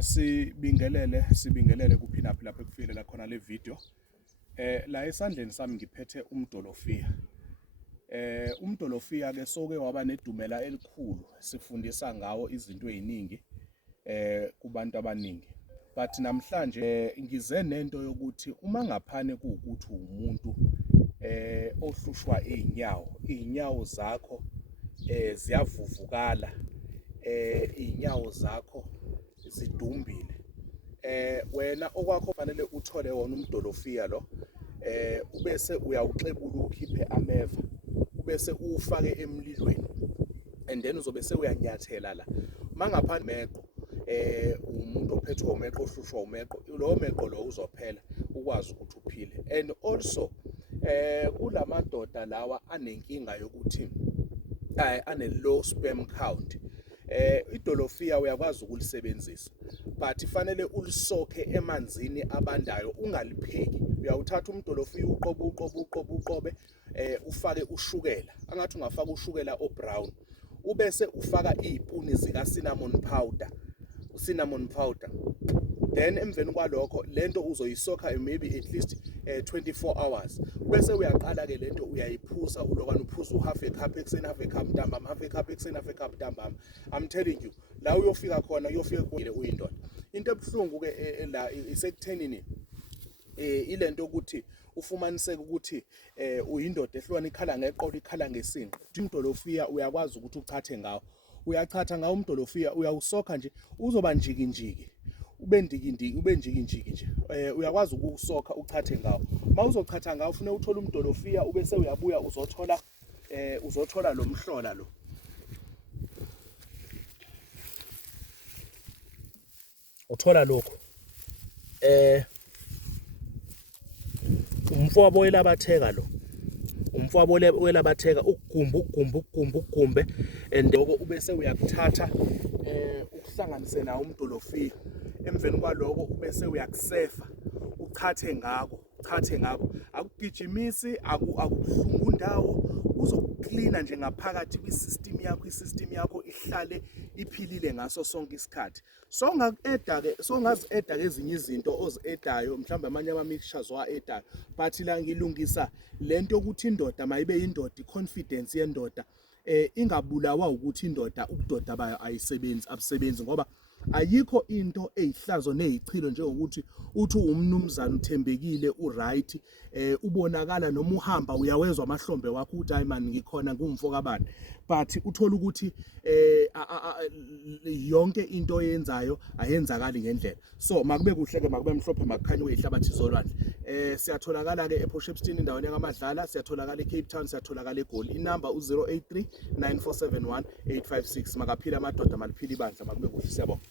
Sibingelele kuPinUp lapho ekufilela khona le video. La esandleni sami ngiphethe umdolofiya. Umdolofiya ke soke waba nedumela elikhulu, sifundisa ngawo izinto eziningi kubantu abaningi. But namhlanje ngize nento yokuthi uma ngaphane kuwukuthi umuntu ohlushwa iy'nyawo zakho ziyavuvukala, iy'nyawo zakho zidumbile, wena okwakho fanele uthole wona umdolofiya lo, ubese uyawuxebula ukhiphe ameva, ubese uwufake emlilweni, and then uzobe seуянyathela la mangaphandle meqo, umuntu ophethwe umeqo, ohlushwa umeqo, lowo meqo lo uzophela ukwazi ukuthi uphile. And also kulamadoda lawa anenkinga yokuthi ane-low sperm count, idolofiya uyakwazi ukulisebenzisa but fanele ulisokhe emanzini abandayo, ungalipheki. Uyawuthatha umdolofiya uqobe ufake ushukela, angathi ungafaka ushukela o-brown, ubese ufaka iy'puni zika cinnamon powder, then emveni kwalokho lento uzoyisokha maybe at least 24 hours, bese uyaqala-ke lento uyayiphuza, ulokwane uphuza half a cup ekuseni, half a cup ntambama, half a cup ekuseni, half a cup ntambama. I'm telling you, la uyofika khona uyindoda. Into ebuhlungu-ke la isekuthenini ilento ukuthi ufumaniseke ukuthi uyindoda ehlukana, ikhala ngeqolo, ikhala ngesinqe. Umdolofiya uyakwazi ukuthi uchathe ngawo, uyachatha ngawo umdolofiya, uyawusokha nje uzoba njiki ube njiki nje, uyakwazi ukuwusokha uchathe ngawo. Uma uzochatha ngawo ufune uthole umdolofiya, ubese uyabuya uzothola lo mhlola lo, uthola lokho umfowabo welabatheka lo, umfowabo welabatheka, ugumbe and lokho ubese uyakuthatha ukuhlanganise nawo umdolofiya. Emveni kwaloko ubese uyakusefa, uchathe ngako, akugijimisi, akubuhlungu ndawo, uzokuklina nje ngaphakathi kwi-system yakho ihlale iphilile ngaso sonke isikhathi. Songazi-eda ezinye izinto ozi-edayo, mhlawumbe amanye ama-mixtures owa-edayo, but la ngilungisa lento ukuthi indoda mayibe yindoda, i-confidence yendoda ingabulawa ukuthi ubudoda bayo abusebenzi, ngoba ayikho into eyihlazo neyichilo njengokuthi uthi umnumzana uthembekile, right, ubonakala noma uhamba uyawezwa amahlombe wakho ukuthi hayi man ngikhona, ngumfo kabani, but uthola ukuthi yonke into oyenzayo ayenzakali ngendlela. So makube kuhle-ke, makube mhlophe, makukhanye ihlabathi zolwandle. Siyatholakala-ke ePortshepstone endaweni yakaMadlala, siyatholakala eCape Town, siyatholakala eGoli. Inamba 083 9471 856. Makaphila amadoda, maliphile ibandla, makube kuhle, siyabonga.